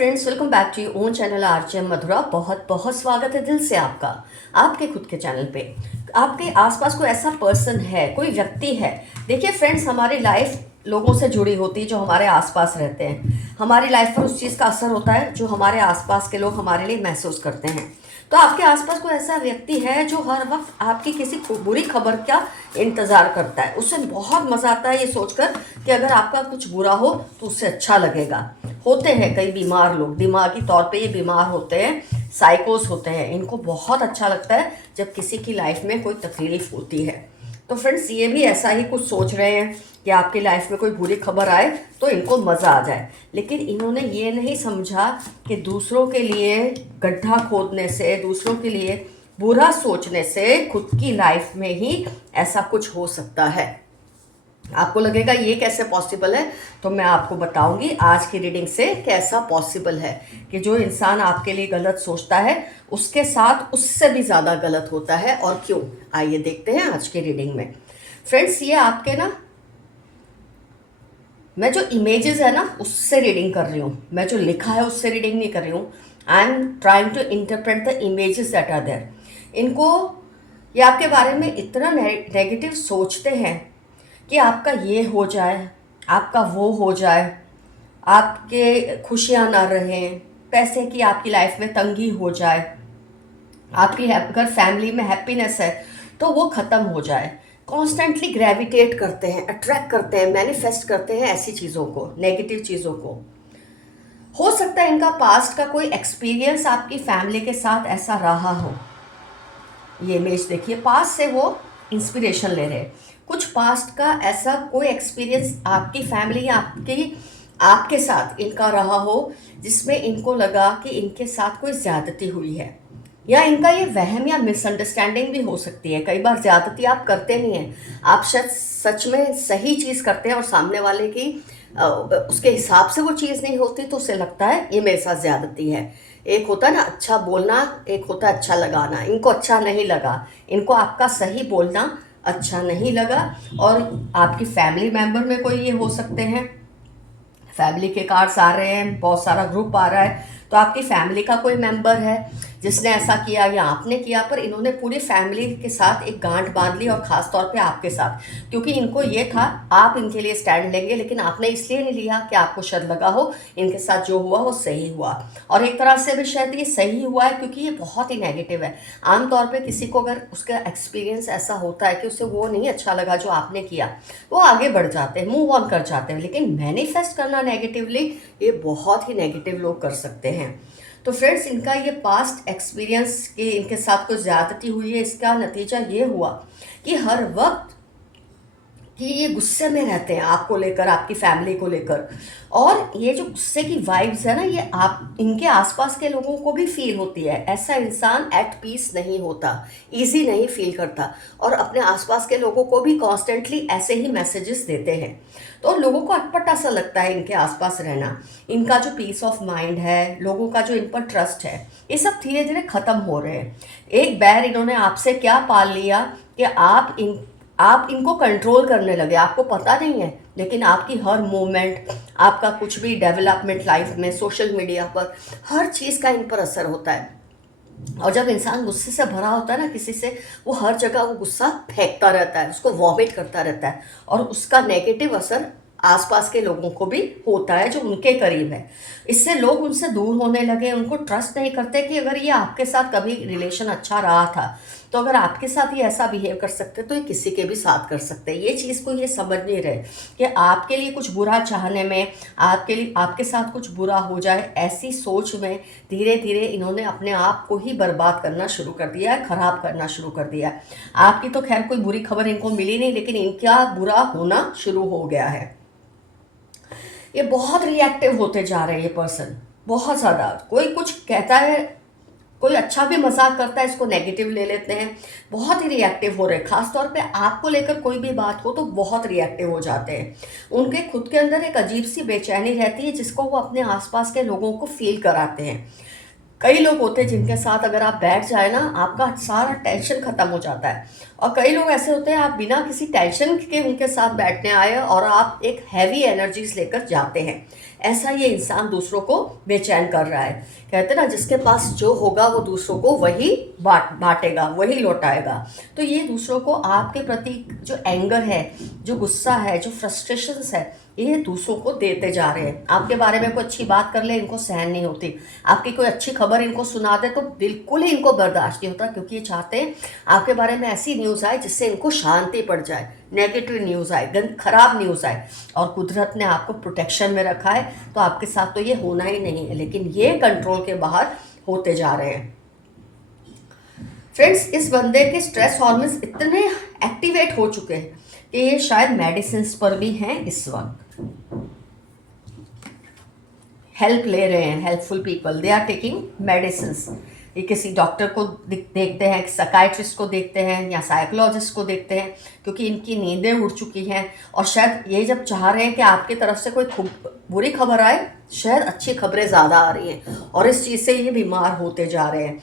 Friends, welcome back to your own channel RJ Madhura. बहुत बहुत स्वागत है दिल से आपका आपके खुद के चैनल पे। आपके आसपास कोई ऐसा पर्सन है, कोई व्यक्ति है। देखिए फ्रेंड्स, हमारी लाइफ लोगों से जुड़ी होती है जो हमारे आसपास रहते हैं। हमारी लाइफ पर उस चीज़ का असर होता है जो हमारे आसपास के लोग हमारे लिए महसूस करते हैं। तो आपके आसपास कोई ऐसा व्यक्ति है जो हर वक्त आपकी किसी बुरी खबर का इंतज़ार करता है। उससे बहुत मज़ा आता है ये सोचकर कि अगर आपका कुछ बुरा हो तो उससे अच्छा लगेगा। होते हैं कई बीमार लोग, दिमागी तौर पे ये बीमार होते हैं, साइकोस होते हैं। इनको बहुत अच्छा लगता है जब किसी की लाइफ में कोई तकलीफ होती है। तो फ्रेंड्स, ये भी ऐसा ही कुछ सोच रहे हैं कि आपकी लाइफ में कोई बुरी खबर आए तो इनको मज़ा आ जाए। लेकिन इन्होंने ये नहीं समझा कि दूसरों के लिए गड्ढा खोदने से, दूसरों के लिए बुरा सोचने से खुद की लाइफ में ही ऐसा कुछ हो सकता है। आपको लगेगा ये कैसे पॉसिबल है, तो मैं आपको बताऊंगी आज की रीडिंग से कैसा पॉसिबल है कि जो इंसान आपके लिए गलत सोचता है उसके साथ उससे भी ज़्यादा गलत होता है, और क्यों। आइए देखते हैं आज की रीडिंग में। फ्रेंड्स, ये आपके ना, मैं जो इमेजेस है ना उससे रीडिंग कर रही हूँ, मैं जो लिखा है उससे रीडिंग नहीं कर रही हूँ। I am trying to interpret the images that are there. इनको, ये आपके बारे में इतना नेगेटिव सोचते हैं कि आपका ये हो जाए, आपका वो हो जाए, आपके खुशियाँ ना रहें, पैसे की आपकी लाइफ में तंगी हो जाए, आपकी अगर फैमिली में हैप्पीनेस है तो वो ख़त्म हो जाए। कॉन्स्टेंटली ग्रेविटेट करते हैं, अट्रैक्ट करते हैं, मैनिफेस्ट करते हैं ऐसी चीज़ों को, नेगेटिव चीज़ों को। हो सकता है इनका पास्ट का कोई एक्सपीरियंस आपकी फैमिली के साथ ऐसा रहा हो। ये इमेज देखिए, पास्ट से वो इंस्पिरेशन ले रहे हैं। कुछ पास्ट का ऐसा कोई एक्सपीरियंस आपकी फैमिली या आपके साथ इनका रहा हो जिसमें इनको लगा कि इनके साथ कोई ज़्यादती हुई है, या इनका ये वहम या मिसअंडरस्टैंडिंग भी हो सकती है। कई बार ज़्यादती आप करते नहीं हैं, आप शायद सच में सही चीज़ करते हैं और सामने वाले की उसके हिसाब से वो चीज़ नहीं होती तो उसे लगता है ये मेरे साथ ज़्यादती है। एक होता है ना अच्छा बोलना, एक होता है अच्छा लगाना। इनको अच्छा नहीं लगा, इनको आपका सही बोलना अच्छा नहीं लगा। और आपकी फैमिली मेम्बर में कोई ये हो सकते हैं, फैमिली के कार्ड्स आ रहे हैं, बहुत सारा ग्रुप आ रहा है, तो आपकी फैमिली का कोई मेंबर है जिसने ऐसा किया या आपने किया, पर इन्होंने पूरी फैमिली के साथ एक गांठ बांध ली, और ख़ास तौर पे आपके साथ, क्योंकि इनको ये था आप इनके लिए स्टैंड लेंगे। लेकिन आपने इसलिए नहीं लिया कि आपको शायद लगा हो इनके साथ जो हुआ वो सही हुआ, और एक तरह से भी शायद ये सही हुआ है क्योंकि ये बहुत ही नेगेटिव है। आमतौर पर किसी को अगर उसका एक्सपीरियंस ऐसा होता है कि उसे वो नहीं अच्छा लगा जो आपने किया, वो आगे बढ़ जाते हैं, मूव ऑन कर जाते हैं। लेकिन मैनिफेस्ट करना नेगेटिवली, ये बहुत ही नेगेटिव लोग कर सकते हैं। तो फ्रेंड्स, इनका ये पास्ट एक्सपीरियंस कि इनके साथ कुछ ज़्यादती हुई है, इसका नतीजा ये हुआ कि हर वक्त कि ये गुस्से में रहते हैं आपको लेकर, आपकी फैमिली को लेकर। और ये जो गुस्से की वाइब्स है ना, ये आप इनके आसपास के लोगों को भी फील होती है। ऐसा इंसान एट पीस नहीं होता, इजी नहीं फील करता, और अपने आसपास के लोगों को भी कॉन्स्टेंटली ऐसे ही मैसेजेस देते हैं। तो लोगों को अटपटा सा लगता है इनके आसपास रहना। इनका जो पीस ऑफ माइंड है, लोगों का जो इन पर ट्रस्ट है, ये सब धीरे धीरे ख़त्म हो रहे हैं। एक बैर इन्होंने आपसे क्या पाल लिया कि आप इनको कंट्रोल करने लगे, आपको पता नहीं है। लेकिन आपकी हर मूवमेंट, आपका कुछ भी डेवलपमेंट लाइफ में, सोशल मीडिया पर, हर चीज़ का इन पर असर होता है। और जब इंसान गुस्से से भरा होता है ना किसी से, वो हर जगह वो गुस्सा फेंकता रहता है, उसको वॉमिट करता रहता है, और उसका नेगेटिव असर आसपास के लोगों को भी होता है जो उनके करीब है। इससे लोग उनसे दूर होने लगे, उनको ट्रस्ट नहीं करते कि अगर ये आपके साथ कभी रिलेशन अच्छा रहा था, तो अगर आपके साथ ही ऐसा बिहेव कर सकते तो ये किसी के भी साथ कर सकते हैं। ये चीज़ को ये समझ नहीं रहे कि आपके लिए कुछ बुरा चाहने में, आपके साथ कुछ बुरा हो जाए, ऐसी सोच में धीरे धीरे इन्होंने अपने आप को ही बर्बाद करना शुरू कर दिया है, ख़राब करना शुरू कर दिया है। आपकी तो खैर कोई बुरी खबर इनको मिली नहीं, लेकिन इनका बुरा होना शुरू हो गया है। ये बहुत रिएक्टिव होते जा रहे हैं, ये पर्सन बहुत ज़्यादा। कोई कुछ कहता है, कोई अच्छा भी मजाक करता है, इसको नेगेटिव ले लेते हैं। बहुत ही रिएक्टिव हो रहे हैं, खासतौर पे आपको लेकर कोई भी बात हो तो बहुत रिएक्टिव हो जाते हैं। उनके खुद के अंदर एक अजीब सी बेचैनी रहती है जिसको वो अपने आसपास के लोगों को फील कराते हैं। कई लोग होते हैं जिनके साथ अगर आप बैठ जाए ना, आपका सारा टेंशन खत्म हो जाता है। और कई लोग ऐसे होते हैं, आप बिना किसी टेंशन के उनके साथ बैठने आए और आप एक हैवी एनर्जीज लेकर जाते हैं। ऐसा ये इंसान दूसरों को बेचैन कर रहा है। कहते ना, जिसके पास जो होगा वो दूसरों को वही बांटेगा, वही लौटाएगा। तो ये दूसरों को आपके प्रति जो एंगर है, जो गुस्सा है, जो फ्रस्ट्रेशंस है, ये दूसरों को देते जा रहे हैं। आपके बारे में कोई अच्छी बात कर ले, इनको सहन नहीं होती। आपकी कोई अच्छी खबर इनको सुना दे तो बिल्कुल ही इनको बर्दाश्त नहीं होता, क्योंकि ये चाहते हैं आपके बारे में ऐसी न्यूज़ आए जिससे इनको शांति पड़ जाए, नेगेटिव न्यूज़ आए, खराब न्यूज़ आए। और कुदरत ने आपको प्रोटेक्शन में रखा है, तो आपके साथ तो ये होना ही नहीं है, लेकिन ये कंट्रोल के बाहर होते जा रहे हैं। फ्रेंड्स, इस बंदे के स्ट्रेस हार्मोन्स इतने एक्टिवेट हो चुके हैं कि ये शायद मेडिसिन पर भी हैं इस वक्त। हेल्प ले रहे हैं, helpful people, they are taking medicine. ये किसी डॉक्टर को देखते हैं, साइकाइट्रिस्ट को देखते हैं या साइकोलॉजिस्ट को देखते हैं, क्योंकि इनकी नींदें उड़ चुकी हैं। और शायद ये जब चाह रहे हैं कि आपकी तरफ से कोई बुरी खबर आए, शायद अच्छी खबरें ज़्यादा आ रही हैं, और इस चीज़ से ये बीमार होते जा रहे हैं।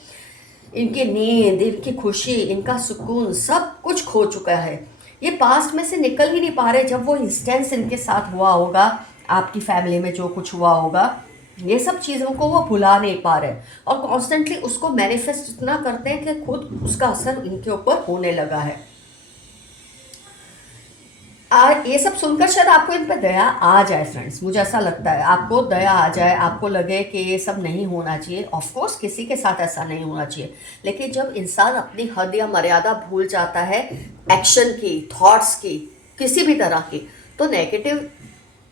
इनकी नींद, इनकी खुशी, इनका सुकून, सब कुछ खो चुका है। ये पास्ट में से निकल ही नहीं पा रहे। जब वो इंस्टेंस इनके साथ हुआ होगा, आपकी फैमिली में जो कुछ हुआ होगा, ये सब चीज़ों को वो भुला नहीं पा रहे, और कॉन्स्टेंटली उसको मैनिफेस्ट इतना करते हैं कि खुद उसका असर इनके ऊपर होने लगा है। ये सब सुनकर शायद आपको इन पर दया आ जाए फ्रेंड्स, मुझे ऐसा लगता है आपको दया आ जाए, आपको लगे कि ये सब नहीं होना चाहिए। ऑफ कोर्स किसी के साथ ऐसा नहीं होना चाहिए, लेकिन जब इंसान अपनी हद या मर्यादा भूल जाता है एक्शन की, थॉट्स की, किसी भी तरह की, तो नेगेटिव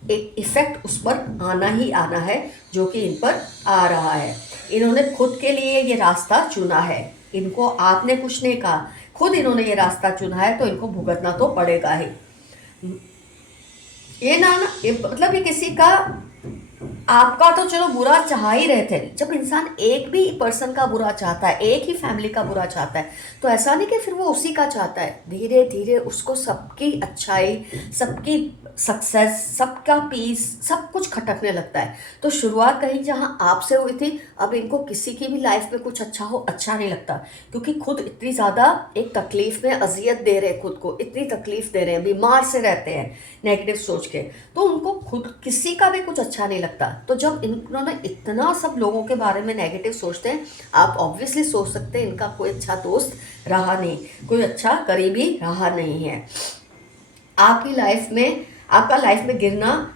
एक इफ़ेक्ट उस पर आना ही आना है, जो कि इन पर आ रहा है। इन्होंने खुद के लिए ये रास्ता चुना है, इनको आपने कुछ नहीं कहा, खुद इन्होंने ये रास्ता चुना है, तो इनको भुगतना तो पड़ेगा ही। ये मतलब ये किसी का, आपका तो चलो बुरा चाह ही रहे थे। जब इंसान एक भी पर्सन का बुरा चाहता है, एक ही फैमिली का बुरा चाहता है, तो ऐसा नहीं कि फिर वो उसी का चाहता है। धीरे धीरे उसको सबकी अच्छाई, सबकी सक्सेस, सबका पीस, सब कुछ खटकने लगता है। तो शुरुआत कहीं जहाँ आपसे हुई थी, अब इनको किसी की भी लाइफ में कुछ अच्छा हो, अच्छा नहीं लगता, क्योंकि खुद इतनी ज़्यादा एक तकलीफ में अजियत दे रहे हैं, खुद को इतनी तकलीफ दे रहे हैं, बीमार से रहते हैं नेगेटिव सोच के, तो उनको खुद किसी का भी कुछ अच्छा नहीं लगता। तो जब इन्होंने इतना सब लोगों के बारे में नेगेटिव सोचते हैं, आप ऑब्वियसली सोच सकते हैं इनका कोई अच्छा दोस्त रहा नहीं, कोई अच्छा करीबी रहा नहीं है। आपकी लाइफ में, आपका लाइफ में गिरना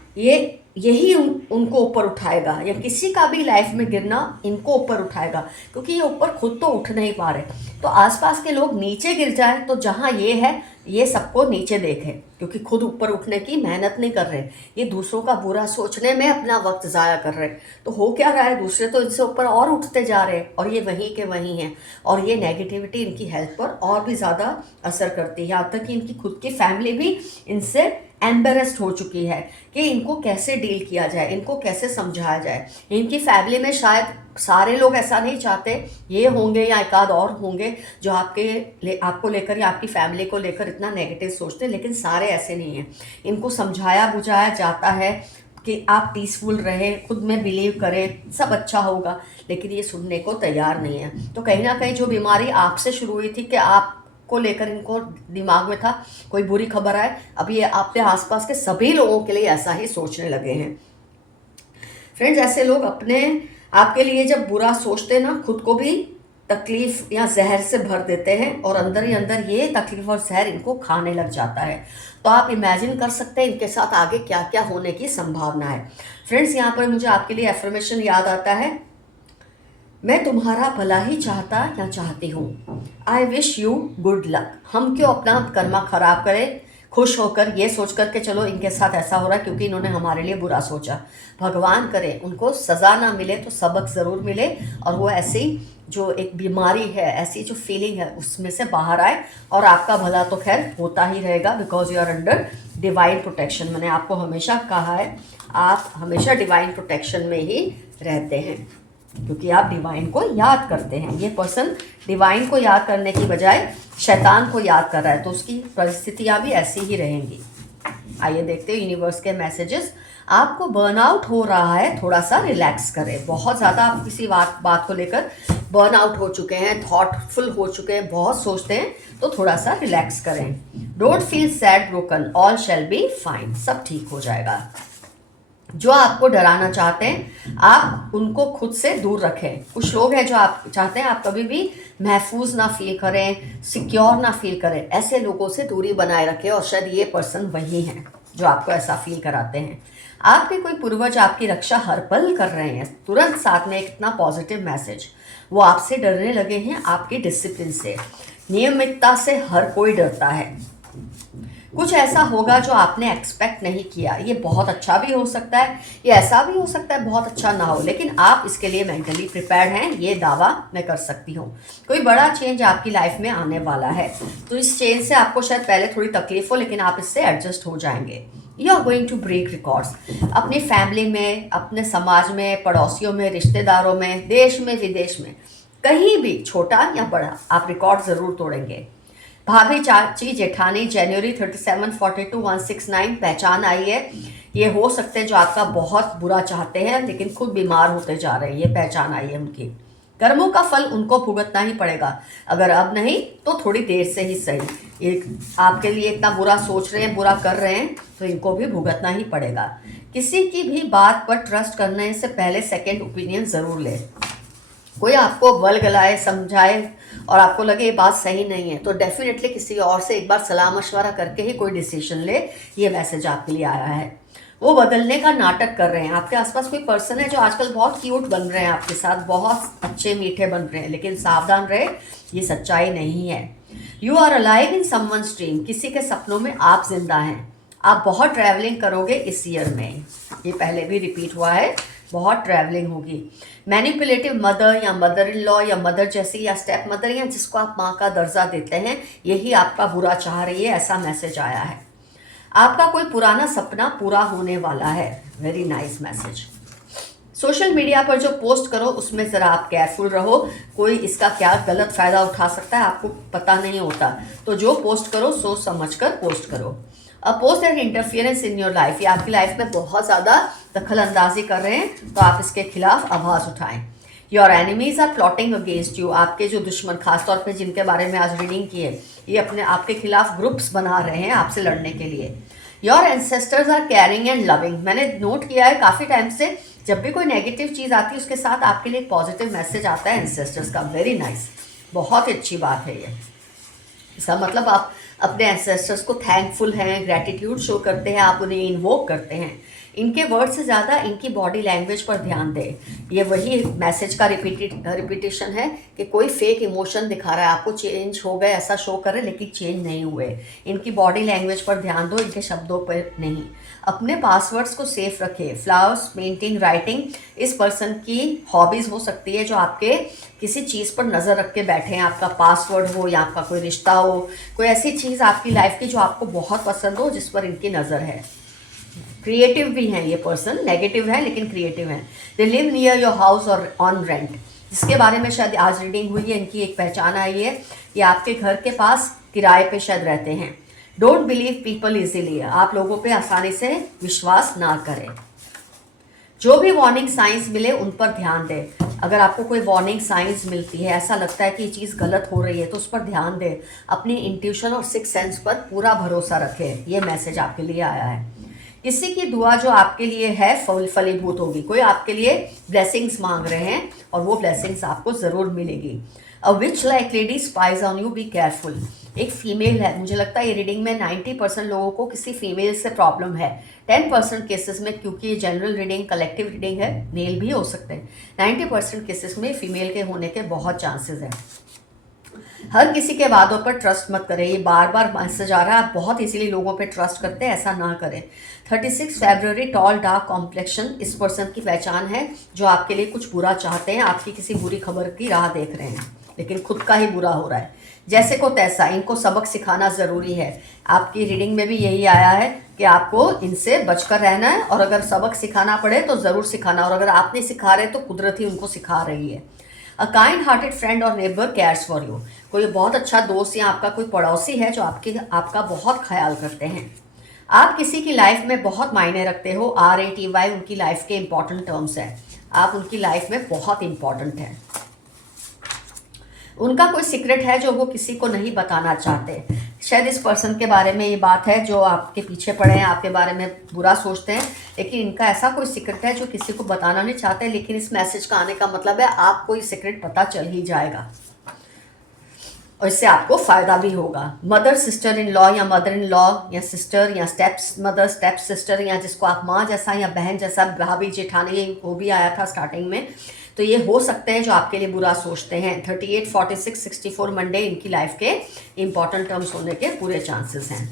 यही उनको ऊपर उठाएगा, या किसी का भी लाइफ में गिरना इनको ऊपर उठाएगा, क्योंकि ये ऊपर खुद तो उठ नहीं पा रहे। तो आसपास के लोग नीचे गिर जाए तो जहाँ ये है, ये सबको नीचे देखें, क्योंकि खुद ऊपर उठने की मेहनत नहीं कर रहे, ये दूसरों का बुरा सोचने में अपना वक्त ज़ाया कर रहे। तो हो क्या रहा है, दूसरे तो इनसे ऊपर और उठते जा रहे हैं, और ये वहीं के वहीं हैं, और ये नेगेटिविटी इनकी हेल्थ पर और भी ज़्यादा असर करती है। यहाँ तक कि इनकी खुद की फैमिली भी इनसे एम्बेरस्ड हो चुकी है कि इनको कैसे डील किया जाए, इनको कैसे समझाया जाए। इनकी फैमिली में शायद सारे लोग ऐसा नहीं चाहते, ये होंगे या एक आध और होंगे जो आपको लेकर या आपकी फैमिली को लेकर इतना नेगेटिव सोचते हैं, लेकिन सारे ऐसे नहीं हैं। इनको समझाया बुझाया जाता है कि आप पीसफुल रहें, खुद में बिलीव करें, सब अच्छा होगा, लेकिन ये सुनने को तैयार नहीं है। तो कहीं ना कहीं जो बीमारी आपसे शुरू हुई थी कि आप को लेकर इनको दिमाग में था कोई बुरी खबर आए, अब ये आपके आसपास के सभी लोगों के लिए ऐसा ही सोचने लगे हैं। फ्रेंड्स, ऐसे लोग अपने आपके लिए जब बुरा सोचते हैं ना, खुद को भी तकलीफ या जहर से भर देते हैं, और अंदर ही अंदर ये तकलीफ और जहर इनको खाने लग जाता है। तो आप इमेजिन कर सकते हैं इनके साथ आगे क्या क्या होने की संभावना है। फ्रेंड्स, यहाँ पर मुझे आपके लिए एफर्मेशन याद आता है, मैं तुम्हारा भला ही चाहता या चाहती हूँ, I wish you good luck. हम क्यों अपना कर्मा खराब करें, खुश होकर ये सोच कर के चलो इनके साथ ऐसा हो रहा है क्योंकि इन्होंने हमारे लिए बुरा सोचा। भगवान करे उनको सज़ा ना मिले तो सबक ज़रूर मिले, और वो ऐसी जो एक बीमारी है, ऐसी जो फीलिंग है, उसमें से बाहर आए। और आपका भला तो खैर होता ही रहेगा, because you are under divine protection. मैंने आपको हमेशा कहा है, आप हमेशा डिवाइन प्रोटेक्शन में ही रहते हैं, क्योंकि आप डिवाइन को याद करते हैं। ये पर्सन डिवाइन को याद करने की बजाय शैतान को याद कर रहा है, तो उसकी परिस्थितियाँ भी ऐसी ही रहेंगी। आइए देखते हैं यूनिवर्स के मैसेजेस। आपको बर्नआउट हो रहा है, थोड़ा सा रिलैक्स करें। बहुत ज़्यादा आप किसी बात को लेकर बर्नआउट हो चुके हैं, थॉटफुल हो चुके हैं, बहुत सोचते हैं, तो थोड़ा सा रिलैक्स करें। Don't feel sad broken, all shall be fine, सब ठीक हो जाएगा। जो आपको डराना चाहते हैं आप उनको खुद से दूर रखें। कुछ लोग हैं जो आप चाहते हैं आप कभी भी महफूज ना फील करें, सिक्योर ना फील करें, ऐसे लोगों से दूरी बनाए रखें और शायद ये पर्सन वही हैं जो आपको ऐसा फील कराते हैं। आपके कोई पूर्वज आपकी रक्षा हर पल कर रहे हैं। तुरंत साथ में एक इतना पॉजिटिव मैसेज, वो आपसे डरने लगे हैं आपके डिसिप्लिन से, नियमितता से हर कोई डरता है। कुछ ऐसा होगा जो आपने एक्सपेक्ट नहीं किया। ये बहुत अच्छा भी हो सकता है, ये ऐसा भी हो सकता है बहुत अच्छा ना हो, लेकिन आप इसके लिए मेंटली प्रिपेयर्ड हैं, ये दावा मैं कर सकती हूँ। कोई बड़ा चेंज आपकी लाइफ में आने वाला है, तो इस चेंज से आपको शायद पहले थोड़ी तकलीफ हो, लेकिन आप इससे एडजस्ट हो जाएंगे। You are going to break records अपनी फैमिली में, अपने समाज में, पड़ोसियों में, रिश्तेदारों में, देश में, विदेश में, कहीं भी छोटा या बड़ा आप रिकॉर्ड ज़रूर तोड़ेंगे। भाभी, चाची, जेठानी, जनवरी 37 42 169 पहचान आई है। ये हो सकते हैं जो आपका बहुत बुरा चाहते हैं लेकिन खुद बीमार होते जा रहे हैं, ये पहचान आई है उनकी। कर्मों का फल उनको भुगतना ही पड़ेगा, अगर अब नहीं तो थोड़ी देर से ही सही। एक आपके लिए इतना बुरा सोच रहे हैं, बुरा कर रहे हैं, तो इनको भी भुगतना ही पड़ेगा। किसी की भी बात पर ट्रस्ट करने से पहले सेकेंड ओपिनियन ज़रूर लें। कोई आपको बल गलाए, समझाए और आपको लगे ये बात सही नहीं है, तो डेफिनेटली किसी और से एक बार सलाह मशवरा करके ही कोई डिसीजन ले। ये मैसेज आपके लिए आया है। वो बदलने का नाटक कर रहे हैं। आपके आसपास कोई पर्सन है जो आजकल बहुत क्यूट बन रहे हैं आपके साथ, बहुत अच्छे मीठे बन रहे हैं, लेकिन सावधान रहे, ये सच्चाई नहीं है। You are alive in someone's dream, किसी के सपनों में आप जिंदा हैं। आप बहुत ट्रैवलिंग करोगे इस ईयर में, ये पहले भी रिपीट हुआ है, बहुत ट्रैवलिंग होगी। मैनिपुलेटिव मदर या मदर इन लॉ या मदर जैसी या स्टेप मदर या जिसको आप माँ का दर्जा देते हैं, यही आपका बुरा चाह रही है, ऐसा मैसेज आया है। आपका कोई पुराना सपना पूरा होने वाला है। Very nice message. Social media पर जो पोस्ट करो उसमें ज़रा आप केयरफुल रहो, कोई इसका क्या गलत फ़ायदा उठा सकता है आपको पता नहीं होता, तो जो पोस्ट करो सोच समझ कर पोस्ट करो। Oppose and interference in your life, ये आपकी लाइफ में बहुत ज़्यादा दखल अंदाजी कर रहे हैं, तो आप इसके खिलाफ आवाज़ उठाएं। Your enemies are plotting against you, आपके जो दुश्मन, खासतौर पे जिनके बारे में आज रीडिंग की है, ये अपने आपके खिलाफ ग्रुप्स बना रहे हैं आपसे लड़ने के लिए। Your ancestors are caring and loving, मैंने नोट किया है काफ़ी टाइम से जब भी कोई नेगेटिव चीज़ आती है उसके साथ आपके लिए एक पॉजिटिव मैसेज आता है एंसेस्टर्स का। वेरी नाइस, बहुत अच्छी बात है ये। इसका मतलब आप अपने एंसेस्टर्स को थैंकफुल हैं, ग्रैटिट्यूड शो करते हैं, आप उन्हें इन्वोक करते हैं। इनके वर्ड से ज़्यादा इनकी बॉडी लैंग्वेज पर ध्यान दें। ये वही मैसेज का रिपीटेशन है कि कोई फेक इमोशन दिखा रहा है आपको, चेंज हो गए ऐसा शो करे लेकिन चेंज नहीं हुए। इनकी बॉडी लैंग्वेज पर ध्यान दो, इनके शब्दों पर नहीं। अपने पासवर्ड्स को सेफ रखें। फ्लावर्स, पेंटिंग, राइटिंग, इस पर्सन की हॉबीज़ हो सकती है जो आपके किसी चीज़ पर नज़र रख के बैठे हैं। आपका पासवर्ड हो या आपका कोई रिश्ता हो, कोई ऐसी चीज़ आपकी लाइफ की जो आपको बहुत पसंद हो जिस पर इनकी नज़र है। क्रिएटिव भी हैं ये पर्सन, नेगेटिव है लेकिन क्रिएटिव हैं। They live near your house और ऑन रेंट, जिसके बारे में शायद आज रीडिंग हुई है, इनकी एक पहचान आई है। ये आपके घर के पास किराए पे शायद रहते हैं। डोंट बिलीव पीपल इजीली, आप लोगों पे आसानी से विश्वास ना करें। जो भी वार्निंग साइंस मिले उन पर ध्यान दें। अगर आपको कोई वार्निंग साइंस मिलती है, ऐसा लगता है कि ये चीज़ गलत हो रही है, तो उस पर ध्यान दें। अपनी इंट्यूशन और सिक्स सेंस पर पूरा भरोसा रखें। ये मैसेज आपके लिए आया है। किसी की दुआ जो आपके लिए है फलीभूत होगी। कोई आपके लिए ब्लेसिंग्स मांग रहे हैं और वो ब्लेसिंग्स आपको ज़रूर मिलेगी। A witch like lady spies on you, be careful. एक फीमेल है, मुझे लगता है ये रीडिंग में 90% लोगों को किसी फीमेल से प्रॉब्लम है। 10% केसेस में, क्योंकि ये जनरल रीडिंग कलेक्टिव रीडिंग है, मेल भी हो सकते हैं, 90% केसेस में फीमेल के होने के बहुत चांसेस हैं। हर किसी के वादों पर ट्रस्ट मत करें। ये बार बार मैसेज आ रहा है, आप बहुत इजीली लोगों पे ट्रस्ट करते हैं, ऐसा ना करें। 36 फरवरी, टॉल, डार्क कॉम्प्लेक्शन, इस पर्सन की पहचान है जो आपके लिए कुछ बुरा चाहते हैं, आपकी किसी बुरी खबर की राह देख रहे हैं लेकिन खुद का ही बुरा हो रहा है। जैसे को तैसा, इनको सबक सिखाना ज़रूरी है। आपकी रीडिंग में भी यही आया है कि आपको इनसे बचकर रहना है, और अगर सबक सिखाना पड़े तो ज़रूर सिखाना, और अगर आप नहीं सिखा रहे तो कुदरत ही उनको सिखा रही है। अ काइंड हार्टेड फ्रेंड और नेबर केयर्स फॉर यू, कोई बहुत अच्छा दोस्त या आपका कोई पड़ोसी है जो आपका बहुत ख्याल करते हैं। आप किसी की लाइफ में बहुत मायने रखते हो। RATY उनकी लाइफ के इंपॉर्टेंट टर्म्स है। आप उनकी लाइफ में बहुत इंपॉर्टेंट हैं। उनका कोई सीक्रेट है जो वो किसी को नहीं बताना चाहते। शायद इस पर्सन के बारे में ये बात है जो आपके पीछे पड़े हैं, आपके बारे में बुरा सोचते हैं, लेकिन इनका ऐसा कोई सीक्रेट है जो किसी को बताना नहीं चाहते, लेकिन इस मैसेज का आने का मतलब है आपको ये सीक्रेट पता चल ही जाएगा और इससे आपको फ़ायदा भी होगा। मदर सिस्टर इन लॉ या मदर इन लॉ या सिस्टर या स्टेप्स मदर स्टेप सिस्टर या जिसको आप माँ जैसा या बहन जैसा, भाभी जेठानी वो भी आया था स्टार्टिंग में, तो ये हो सकते हैं जो आपके लिए बुरा सोचते हैं। 38, 46, 64 मंडे इनकी लाइफ के इंपॉर्टेंट टर्म्स होने के पूरे चांसेस हैं।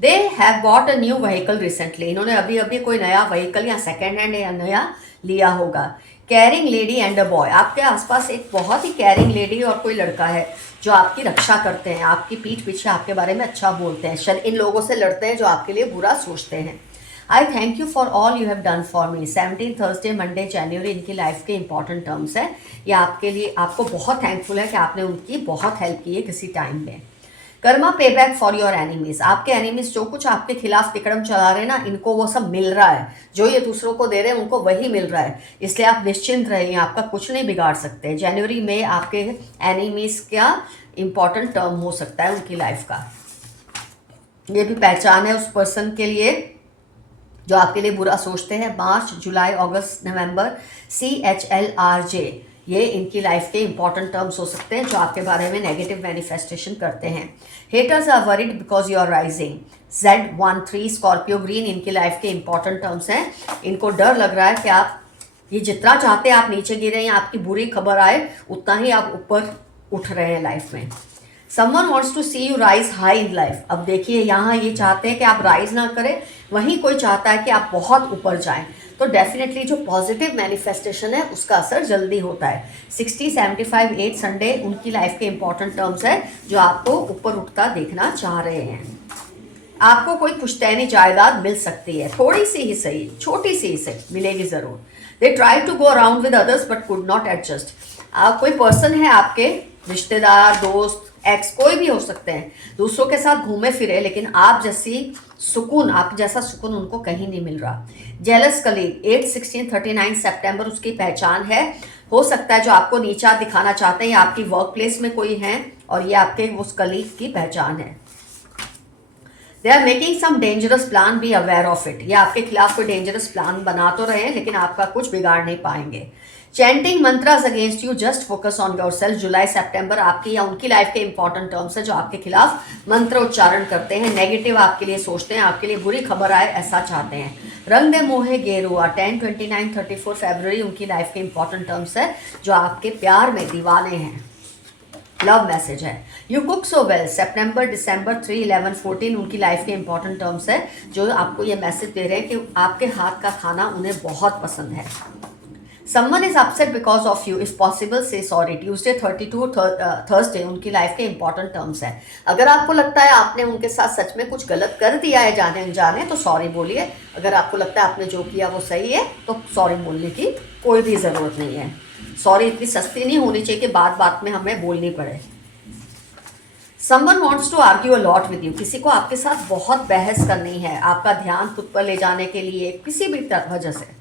They have bought a new vehicle recently, इन्होंने अभी अभी कोई नया व्हीकल या सेकेंड हैंड या नया लिया होगा। Carrying lady and a boy, आपके आसपास एक बहुत ही कैरिंग लेडी और कोई लड़का है जो आपकी रक्षा करते हैं, आपकी पीठ पीछे आपके बारे में अच्छा बोलते हैं, शायद इन लोगों से लड़ते हैं जो आपके लिए बुरा सोचते हैं। I thank you for all you have done for me. 17 Thursday Monday जनवरी इनकी लाइफ के इंपॉर्टेंट टर्म्स है। ये आपके लिए, आपको बहुत थैंकफुल है कि आपने उनकी बहुत हेल्प की है किसी टाइम में। कर्मा पे बैक फॉर योर एनिमीज, आपके एनिमीज जो कुछ आपके खिलाफ तिकड़म चला रहे हैं ना, इनको वो सब मिल रहा है, जो ये दूसरों को दे रहे हैं उनको वही मिल रहा है, इसलिए आप निश्चिंत रहिए, आपका कुछ नहीं बिगाड़ सकते। जनवरी में आपके एनिमीज का इंपॉर्टेंट टर्म हो सकता है उनकी लाइफ का। ये भी पहचान है उस पर्सन के लिए जो आपके लिए बुरा सोचते हैं। मार्च, जुलाई, अगस्त, नवंबर, CHLRJ, ये इनकी लाइफ के इंपॉर्टेंट टर्म्स हो सकते हैं जो आपके बारे में नेगेटिव मैनिफेस्टेशन करते हैं। Haters are worried because you are rising. Z13 Scorpio green इनकी लाइफ के इंपॉर्टेंट टर्म्स हैं। इनको डर लग रहा है कि आप ये जितना चाहते हैं आप नीचे गिरे या आपकी बुरी खबर आए, उतना ही आप ऊपर उठ रहे हैं लाइफ में। Someone wants to see you rise high in life, अब देखिए यहाँ ये चाहते हैं कि आप राइज ना करें, वहीं कोई चाहता है कि आप बहुत ऊपर जाएं, तो डेफिनेटली जो पॉजिटिव मैनिफेस्टेशन है उसका असर जल्दी होता है। 60, 75, 8 संडे उनकी लाइफ के इंपॉर्टेंट टर्म्स है जो आपको ऊपर उठता देखना चाह रहे हैं। आपको कोई पुश्तैनी जायदाद मिल सकती है, थोड़ी सी ही सही, छोटी सी ही सही, मिलेगी ज़रूर। They try to go around with others but could not adjust, आप कोई पर्सन है आपके रिश्तेदार, दोस्त, एक्स, कोई भी हो सकते हैं, दूसरों के साथ घूमे फिरे, लेकिन आप जैसा सुकून उनको कहीं नहीं मिल रहा। जेलस कलीग 8, 16, 39 सितंबर उसकी पहचान है। हो सकता है जो आपको नीचा दिखाना चाहते हैं या आपकी वर्क प्लेस में कोई है और ये आपके उस कलीग की पहचान है। They are making some dangerous plan, be aware of it, ये आपके खिलाफ कोई डेंजरस प्लान बना तो रहे हैं लेकिन आपका कुछ बिगाड़ नहीं पाएंगे। Chanting mantras against you, just focus on yourself. जुलाई सितंबर आपकी या उनकी लाइफ के इंपॉर्टेंट टर्म्स है जो आपके खिलाफ मंत्र उच्चारण करते हैं, नेगेटिव आपके लिए सोचते हैं, आपके लिए बुरी खबर आए ऐसा चाहते हैं। रंग दे मोहे गेरुआ 10, 29, 34 फरवरी उनकी लाइफ के इंपॉर्टेंट टर्म्स है जो आपके प्यार में दीवाने हैं, लव मैसेज है। यू कुक सो वेल सितंबर, दिसंबर 3, 11, 14 उनकी लाइफ के इंपॉर्टेंट टर्म्स है जो आपको ये मैसेज दे रहे हैं कि आपके हाथ का खाना उन्हें बहुत पसंद है। Someone is upset because of you, if possible say sorry। Tuesday 32 Thursday उनकी लाइफ के इंपॉर्टेंट टर्म्स है। अगर आपको लगता है आपने उनके साथ सच में कुछ गलत कर दिया है जाने अनजाने तो सॉरी बोलिए, अगर आपको लगता है आपने जो किया वो सही है तो सॉरी बोलने की कोई भी ज़रूरत नहीं है। सॉरी इतनी सस्ती नहीं होनी चाहिए कि बात बात में हमें बोलनी पड़े। Someone wants to argue a lot with you, किसी को आपके साथ बहुत बहस करनी है, आपका ध्यान खुद पर ले जाने के लिए किसी भी वजह से।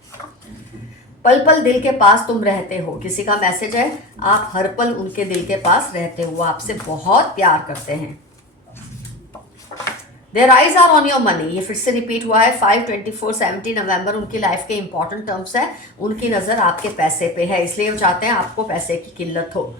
पल पल दिल के पास तुम रहते हो, किसी का मैसेज है आप हर पल उनके दिल के पास रहते हो, आपसे बहुत प्यार करते हैं। Their eyes are on your money, ये फिर से रिपीट हुआ है। 5, 24, 70 नवंबर उनकी लाइफ के इंपॉर्टेंट टर्म्स है, उनकी नज़र आपके पैसे पे है, इसलिए वो चाहते हैं आपको पैसे की किल्लत हो।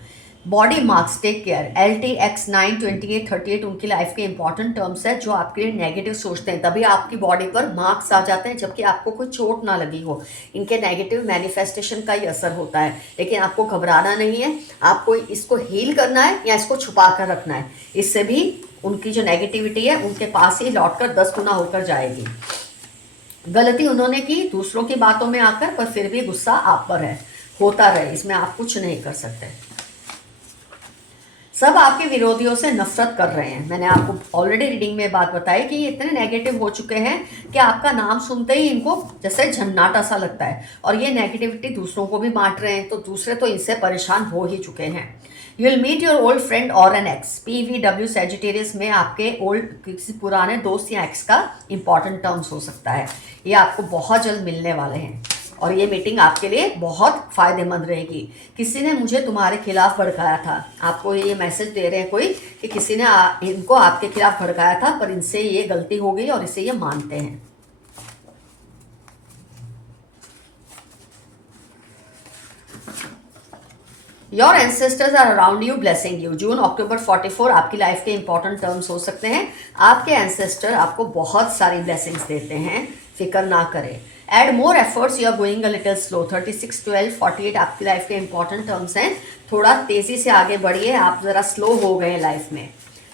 Body marks, take care. LTX 9, 28, 38 उनकी लाइफ के इंपॉर्टेंट टर्म्स है जो आपके लिए नेगेटिव सोचते हैं, तभी आपकी बॉडी पर मार्क्स आ जाते हैं जबकि आपको कोई चोट ना लगी हो। इनके नेगेटिव मैनिफेस्टेशन का ही असर होता है, लेकिन आपको घबराना नहीं है, आपको इसको हील करना है या इसको छुपा कर रखना है, इससे भी उनकी जो नेगेटिविटी है उनके पास ही लौटकर 10 गुना होकर जाएगी। गलती उन्होंने की दूसरों की बातों में आकर, पर फिर भी गुस्सा आप पर है, होता रहे, इसमें आप कुछ नहीं कर सकते। सब आपके विरोधियों से नफरत कर रहे हैं। मैंने आपको ऑलरेडी रीडिंग में बात बताई कि ये इतने नेगेटिव हो चुके हैं कि आपका नाम सुनते ही इनको जैसे झन्नाटा सा लगता है, और ये नेगेटिविटी दूसरों को भी बांट रहे हैं, तो दूसरे तो इनसे परेशान हो ही चुके हैं। You will meet your old friend और एन एक्स। PVW सेजिटेरियस में आपके ओल्ड किसी पुराने दोस्त या एक्स का इंपॉर्टेंट टर्म्स हो सकता है, ये आपको बहुत जल्द मिलने वाले हैं। और ये मीटिंग आपके लिए बहुत फ़ायदेमंद रहेगी। किसी ने मुझे तुम्हारे खिलाफ भड़काया था, आपको ये मैसेज दे रहे हैं कोई कि किसी ने इनको आपके खिलाफ भड़काया था, पर इनसे ये गलती हो गई और इसे ये मानते हैं। Your ancestors are around you blessing you. June अक्टूबर 44 आपकी लाइफ के इंपॉर्टेंट टर्म्स हो सकते हैं। आपके एंसेस्टर आपको बहुत सारी ब्लेसिंग्स देते हैं, फिक्र ना करें। Add more efforts, you are going a little slow. 36, 12, 48 आपकी लाइफ के इंपॉर्टेंट टर्म्स हैं। थोड़ा तेजी से आगे बढ़िए, आप ज़रा स्लो हो गए लाइफ में।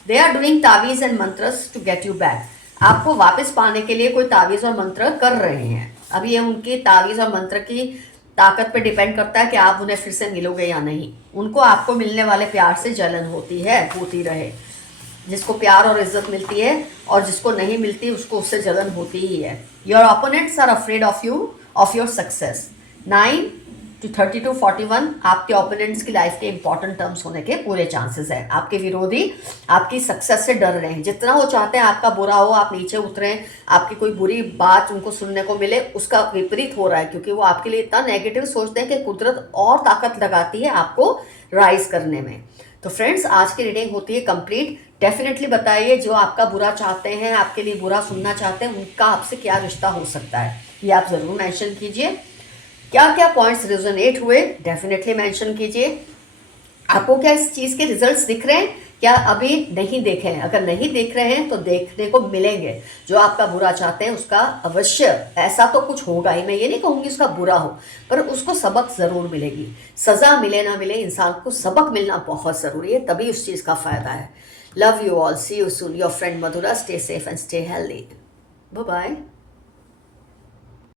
दे आर डूइंग तावीज़ and mantras to get you back. आपको वापस पाने के लिए कोई तावीज़ और मंत्र कर रहे हैं। अब ये उनकी तावीज़ और मंत्र की ताकत पे डिपेंड करता है कि आप उन्हें फिर से मिलोगे या नहीं। उनको आपको मिलने वाले प्यार से जलन होती है, होती रहे। जिसको प्यार और इज्जत मिलती है और जिसको नहीं मिलती उसको उससे जलन होती ही है। Your opponents are afraid of you, of your success. 9 to 32, 41 आपके ओपोनेंट्स की लाइफ के इंपॉर्टेंट टर्म्स होने के पूरे चांसेस हैं। आपके विरोधी आपकी सक्सेस से डर रहे हैं। जितना वो चाहते हैं आपका बुरा हो, आप नीचे उतरें, आपकी कोई बुरी बात उनको सुनने को मिले, उसका विपरीत हो रहा है, क्योंकि वो आपके लिए इतना नेगेटिव सोचते हैं कि कुदरत और ताकत लगाती है आपको राइज करने में। तो फ्रेंड्स, आज की रीडिंग होती है कंप्लीट। डेफिनेटली बताइए जो आपका बुरा चाहते हैं, आपके लिए बुरा सुनना चाहते हैं, उनका आपसे क्या रिश्ता हो सकता है, ये आप ज़रूर मेंशन कीजिए। क्या क्या पॉइंट्स रेजोनेट हुए, डेफिनेटली मेंशन कीजिए। आपको क्या इस चीज़ के रिजल्ट्स दिख रहे हैं, क्या अभी नहीं देखे हैं? अगर नहीं देख रहे हैं तो देखने को मिलेंगे। जो आपका बुरा चाहते हैं उसका अवश्य ऐसा तो कुछ होगा ही। मैं ये नहीं कहूँगी उसका बुरा हो, पर उसको सबक ज़रूर मिलेगी। सज़ा मिले ना मिले, इंसान को सबक मिलना बहुत ज़रूरी है, तभी उस चीज़ का फ़ायदा है। Love you all, see you soon, your friend Madhura. Stay safe and stay healthy. Bye bye.